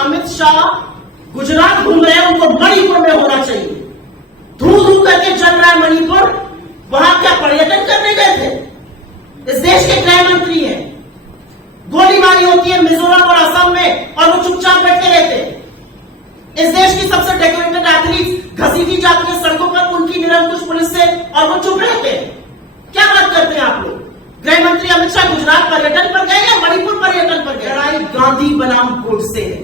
अमित शाह गुजरात घूम रहे हैं, उनको मणिपुर में होना चाहिए। धू धू करके चल रहा है मणिपुर, वहां क्या पर्यटन करने गए थे? इस देश के गृह मंत्री हैं, गोलीबारी होती है मिजोरम और असम में और वो चुपचाप बैठे रहते हैं। इस देश की सबसे डेकोरेटेड एथलीट घसीटी जाती है सड़कों पर उनकी निरंकुश पुलिस से और वो चुप रहते हैं। क्या बात करते हैं आप लोग? गृह मंत्री अमित शाह गुजरात पर्यटन पर गए या मणिपुर पर्यटन पर गए? लड़ाई गांधी बनाम गोडसे है।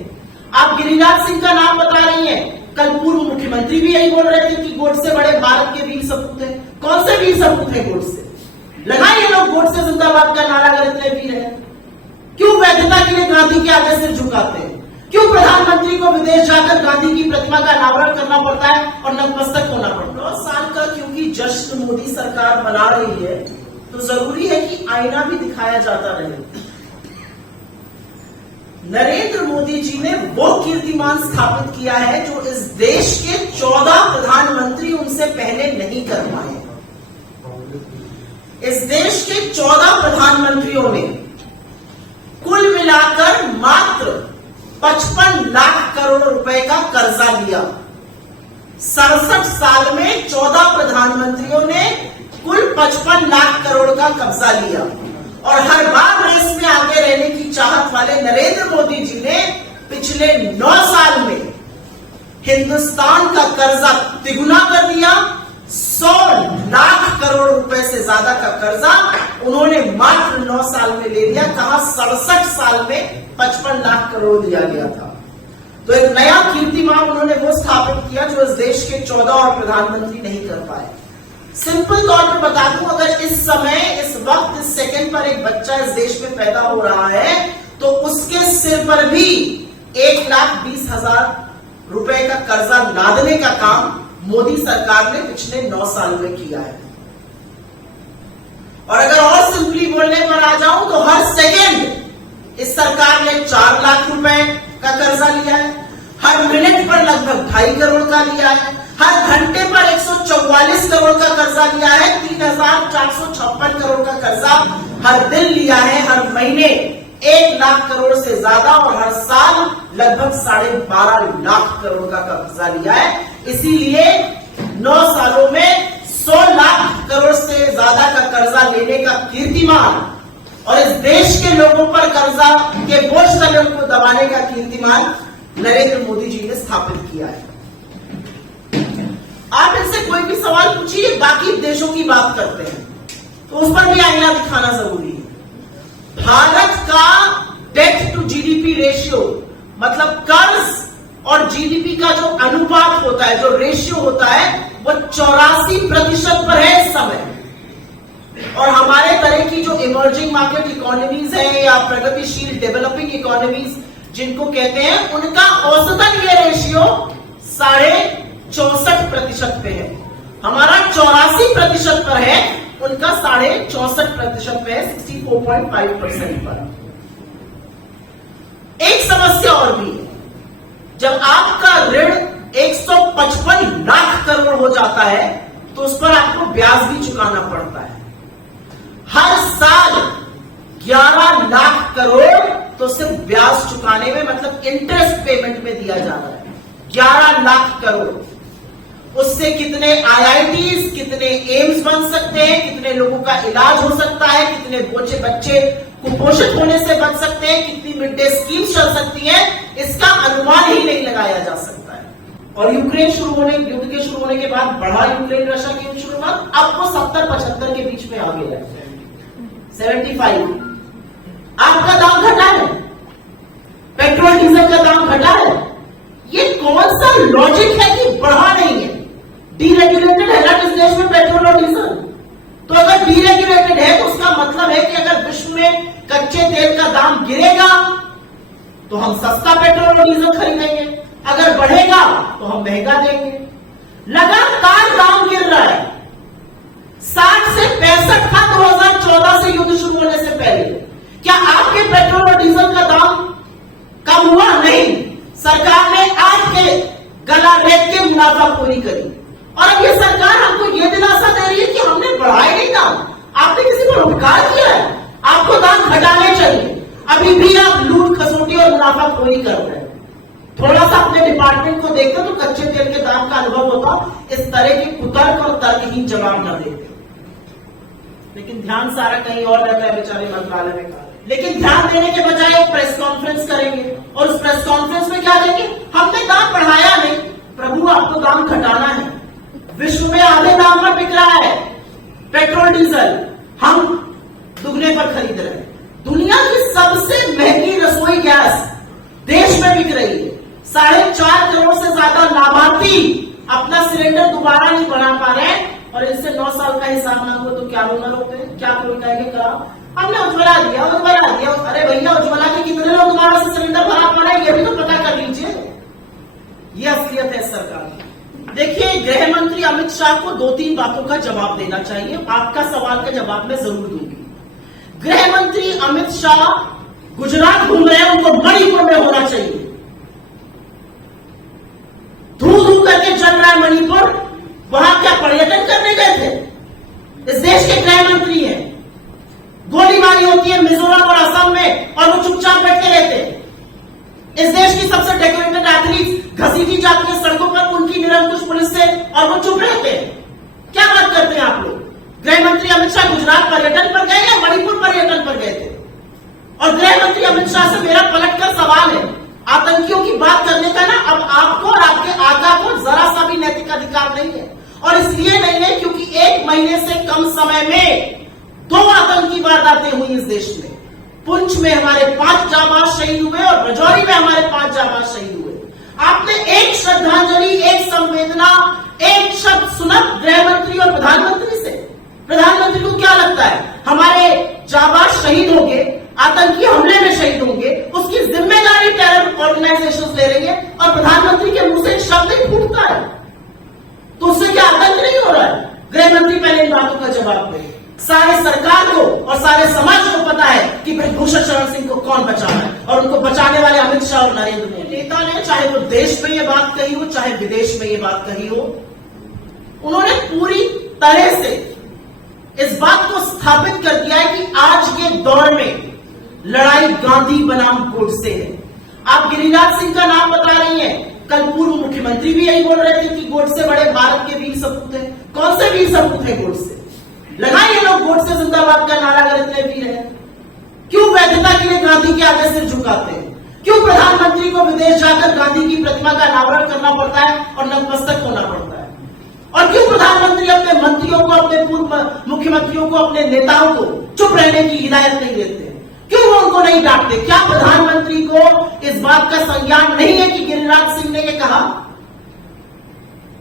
आप गिरिराज सिंह का नाम बता रही हैं, कल पूर्व मुख्यमंत्री भी यही बोल रहे थे कि गोडसे बड़े भारत के वीर सपूत हैं। कौन से वीर सपूत हैं गोडसे? लगाइए लोग गोडसे जिंदाबाद का नारा अगर इतने वीर है। क्यों वैधता के लिए गांधी के आगे सिर झुकाते हैं? क्यों प्रधानमंत्री को विदेश जाकर गांधी की प्रतिमा का अनावरण करना पड़ता है और नतमस्तक होना पड़ता है? 9 साल का क्योंकि जश्न मोदी सरकार मना रही है तो जरूरी है कि आईना भी दिखाया जाता रहे। नरेंद्र मोदी जी ने वो कीर्तिमान स्थापित किया है जो इस देश के 14 प्रधानमंत्री उनसे पहले नहीं कर पाए। इस देश के 14 प्रधानमंत्रियों ने कुल मिलाकर मात्र 55 लाख करोड़ रुपए का कर्जा लिया। 67 साल में 14 प्रधानमंत्रियों ने कुल 55 लाख करोड़ का कब्जा लिया और हर बार रेस में आगे रहने की चाहत वाले नरेंद्र मोदी जी ने पिछले 9 साल में हिंदुस्तान का कर्जा तिगुना कर दिया। 100 लाख करोड़ रुपए से ज्यादा का कर्जा उन्होंने मात्र 9 साल में ले लिया। कहा 67 साल में 55 लाख करोड़ दिया गया था। तो एक नया कीर्तिमान उन्होंने वो स्थापित किया जो इस देश के 14 और प्रधानमंत्री नहीं कर पाए। सिंपल तौर पर बता दूं, अगर इस समय इस वक्त इस सेकंड पर एक बच्चा इस देश में पैदा हो रहा है तो उसके सिर पर भी 1,20,000 रुपए का कर्जा लादने का काम मोदी सरकार ने पिछले 9 साल में किया है। और अगर और सिंपली बोलने पर आ जाऊं तो हर सेकेंड इस सरकार ने 4 लाख रुपए का कर्जा लिया है, हर मिनट पर लगभग 2.5 करोड़ का लिया है, हर घंटे पर 144 करोड़ का कर्जा लिया है, 3,456 करोड़ का कर्जा हर दिन लिया है, हर महीने 1 लाख करोड़ से ज्यादा और हर साल लगभग 12.5 लाख करोड़ का कर्जा लिया है। इसीलिए 9 सालों में 100 लाख करोड़ से ज्यादा का कर्जा लेने का कीर्तिमान और इस देश के लोगों पर कर्जा के बोझ तले उनको दबाने का कीर्तिमान नरेंद्र मोदी जी ने स्थापित किया है। आप इनसे कोई भी सवाल पूछिए, बाकी देशों की बात करते हैं तो उस पर भी आईना दिखाना जरूरी है। भारत का डेट टू जीडीपी रेशियो मतलब कर्ज और जीडीपी का जो अनुपात होता है, जो रेशियो होता है, वो 84% पर है इस समय। और हमारे तरह की जो इमर्जिंग मार्केट इकोनॉमीज है या प्रगतिशील डेवलपिंग इकोनॉमीज जिनको कहते हैं, उनका औसतन ये रेशियो 64.5% पे है। हमारा 84% पर है, उनका 64.5% पे है, 64.5% पर। एक समस्या और भी है, जब आपका ऋण 155 लाख करोड़ हो जाता है तो उस पर आपको ब्याज भी चुकाना पड़ता है। हर साल 11 लाख करोड़ तो सिर्फ ब्याज चुकाने में मतलब इंटरेस्ट पेमेंट में दिया जा रहा है। 11 लाख करोड़। उससे कितने आईआईटीज, कितने एम्स बन सकते हैं, कितने लोगों का इलाज हो सकता है, कितने बच्चे कुपोषित होने से बच सकते हैं, कितनी मिड डे स्कीम्स चल सकती हैं, इसका अनुमान ही नहीं लगाया जा सकता है। और युद्ध के शुरू होने के बाद बढ़ा यूक्रेन रशिया की युद्ध शुरुआत, अब वो 70-75 के बीच में आ गया है, 75। आपका दाम घटा है, पेट्रोल डीजल का दाम घटा है। ये कौन सा लॉजिक है कि बढ़ा नहीं है? डीरेगुलेटेड है ना इस देश में पेट्रोल और डीजल। तो अगर डीरेगुलेटेड है तो उसका मतलब है कि अगर विश्व में कच्चे तेल का दाम गिरेगा तो हम सस्ता पेट्रोल और डीजल खरीदेंगे, अगर बढ़ेगा तो हम महंगा देंगे। लगातार दाम गिर रहा है। 60 से 65 था 2014 से युद्ध शुरू होने से पहले। क्या आपके पेट्रोल और डीजल का दाम कम हुआ? नहीं। सरकार ने आज के गला रेत के मुनाफाखोरी करी और अब ये सरकार हमको ये दिलासा दे रही है कि हमने बढ़ाए नहीं दाम। आपने किसी को उपकार किया है? आपको दाम घटाने चाहिए। अभी भी आप लूट खसोटी और मुनाफाखोरी कर रहे हैं। थोड़ा सा अपने डिपार्टमेंट को देखते तो कच्चे तेल के दाम का अनुभव होता, इस तरह की कुतर्क और तर्कहीन जवाब न देते। लेकिन ध्यान सारा कहीं और रहता है बेचारे मंत्रालय में। लेकिन ध्यान देने के बजाय एक प्रेस कॉन्फ्रेंस करेंगे और उस प्रेस कॉन्फ्रेंस में क्या देंगे, हमने दाम बढ़ाया नहीं। प्रभु आपको दाम घटाना है। विश्व में आधे दाम पर बिक रहा है पेट्रोल डीजल, हम दुगने पर खरीद रहे हैं। दुनिया की सबसे महंगी रसोई गैस देश में बिक रही है। 4.5 करोड़ से ज्यादा लाभार्थी अपना सिलेंडर दोबारा नहीं बना पा रहे हैं और इनसे 9 साल का हिसाब मांगो तो क्या रोना रोकते हैं, क्या कोई कहेंगे करा हमने उज्ज्वला दिया। अरे भैया उज्ज्वला के कितने लोग दोबारा से सिलेंडर भरा पा रहे हैं, ये भी तो पता कर लीजिए। ये असलियत है सरकार की। देखिए, गृह मंत्री अमित शाह को 2-3 बातों का जवाब देना चाहिए। आपका सवाल का जवाब मैं जरूर दूंगी। गृह मंत्री अमित शाह गुजरात घूम रहे हैं, उनको मणिपुर में होना चाहिए। धू धू करके चल रहा है मणिपुर, वहां क्या पर्यटन करने गए थे? इस देश के गृह मंत्री हैं। गोलीबारी होती है मिजोरम और असम में और वो चुपचाप बैठ के रहते हैं। इस देश की सबसे डेकोरेटेड एथलीट घसीटी जाती है सड़कों पर उनकी निरंकुश पुलिस से और वो चुप रहते हैं। क्या बात करते हैं आप लोग? गृह मंत्री अमित शाह गुजरात पर्यटन पर गए या मणिपुर पर्यटन पर गए थे? और गृह मंत्री अमित शाह से मेरा पलटकर सवाल है, आतंकियों की बात करने का ना अब आपको और आपके आका को जरा सा भी नैतिक अधिकार नहीं है। और इसलिए नहीं है क्योंकि 1 महीने से कम समय में 2 आतंकी वारदातें हुई इस देश में। पुंछ में हमारे 5 जांबाज शहीद हुए और रजौरी में हमारे 5 जांबाज शहीद हुए। आपने एक श्रद्धांजलि, एक संवेदना, एक शब्द सुना गृह मंत्री और प्रधानमंत्री से? प्रधानमंत्री को क्या लगता है हमारे जांबाज शहीद होंगे, आतंकी हमले में शहीद होंगे, उसकी जिम्मेदारी टेरर ऑर्गेनाइजेशन ले रही है और प्रधानमंत्री के मुंह से एक शब्द नहीं फूटता है? तो उससे क्या आतंक नहीं हो रहा है? गृह मंत्री पहले इन बातों का जवाब दें। सारे सरकार को और सारे समाज को पता है कि भूषण शरण सिंह को कौन बचाना है और उनको बचाने वाले अमित शाह और नरेंद्र मोदी। नेता ने चाहे वो देश में ये बात कही हो चाहे विदेश में ये बात कही हो, उन्होंने पूरी तरह से इस बात को स्थापित कर दिया है कि आज के दौर में लड़ाई गांधी बनाम गोडसे है। आप गिरिराज सिंह का नाम बता रही हैं, कल पूर्व मुख्यमंत्री भी यही बोल रहे थे कि गोडसे बड़े भारत के वीर सपूत हैं। कौन से वीर सपूत हैं गोडसे? लगाइए लोग गोडसे जिंदाबाद का नारा अगर इतने वीर है। क्यों वैधता के लिए गांधी के आगे सिर झुकाते हैं? क्यों प्रधानमंत्री को विदेश जाकर गांधी की प्रतिमा का अनावरण करना पड़ता है और नतमस्तक होना पड़ता है? और क्यों प्रधानमंत्री अपने मंत्रियों को, अपने पूर्व मुख्यमंत्रियों को, अपने नेताओं को चुप रहने की हिदायत नहीं देते? क्यों वो उनको नहीं डांटते? क्या प्रधानमंत्री को इस बात का संज्ञान नहीं है कि गिरिराज सिंह ने ये कहा?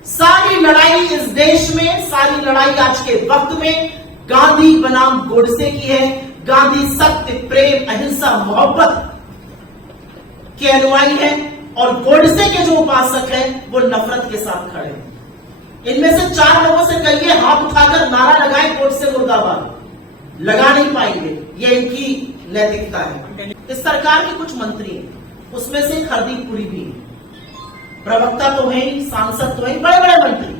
सारी लड़ाई इस देश में, सारी लड़ाई आज के वक्त में गांधी बनाम गोडसे की है। गांधी सत्य, प्रेम, अहिंसा, मोहब्बत के अनुयायी है और गोडसे के जो उपासक हैं वो नफरत के साथ खड़े हैं। इनमें से 4 लोगों से कहिए हाथ उठाकर नारा लगाए गोडसे मुर्दाबाद, लगा नहीं पाएंगे। ये इनकी नैतिकता है। इस सरकार के कुछ मंत्री हैं, उसमें से हरदीप पुरी भी है। प्रवक्ता तो है ही, सांसद तो है, बड़े बड़े मंत्री।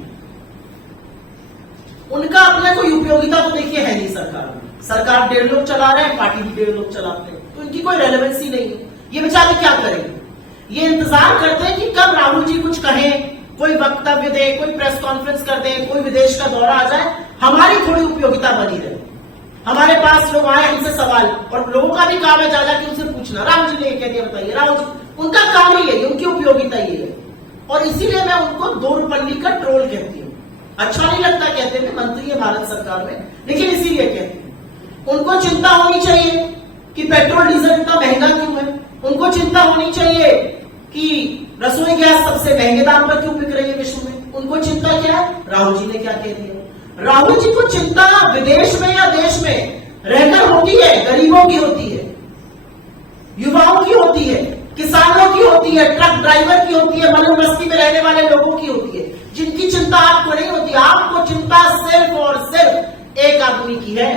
उनका अपने कोई उपयोगिता तो देखिए है नहीं सरकार में। सरकार 1.5 लोग चला रहे हैं, पार्टी भी 1.5 लोग चलाते हैं, तो इनकी कोई रेलेवेंसी नहीं है। ये बेचारे क्या करेंगे? ये इंतजार करते हैं कि कब राहुल जी कुछ कहें, कोई वक्तव्य दे, कोई प्रेस कॉन्फ्रेंस कर दे, कोई विदेश का दौरा आ जाए, हमारी थोड़ी उपयोगिता बनी रहे। हमारे पास लोग आए, हमसे सवाल, और लोगों का भी काम है जा जाके उनसे पूछना, राहुल जी ने ये कह दिया बताइए। राहुल जी, उनका काम ही है, उनकी उपयोगिता ये है। और इसीलिए मैं उनको 2 रुपल्ली का ट्रोल कहती हूँ। अच्छा नहीं लगता कहते हैं, मंत्री है भारत सरकार में, लेकिन इसीलिए कहती हूँ। उनको चिंता होनी चाहिए कि पेट्रोल डीजल इतना महंगा क्यों है। उनको चिंता होनी चाहिए कि रसोई गैस सबसे महंगे दाम पर क्यों बिक रही है विश्व में। उनको चिंता क्या है? राहुल जी ने क्या कह दिया? राहुल जी को चिंता विदेश में या देश में रहकर होती है, गरीबों की होती है, युवाओं की होती है, किसानों की होती है, ट्रक ड्राइवर की होती है, मनु बस्ती में रहने वाले लोगों की होती है, जिनकी चिंता आपको नहीं होती। आपको चिंता सिर्फ और सिर्फ एक आदमी की है।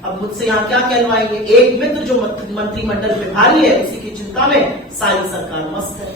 अब मुझसे यहां क्या कहलवाएंगे? एक मित्र जो मंत्रिमंडल में भारी है, उसी की चिंता में सारी सरकार मस्त है।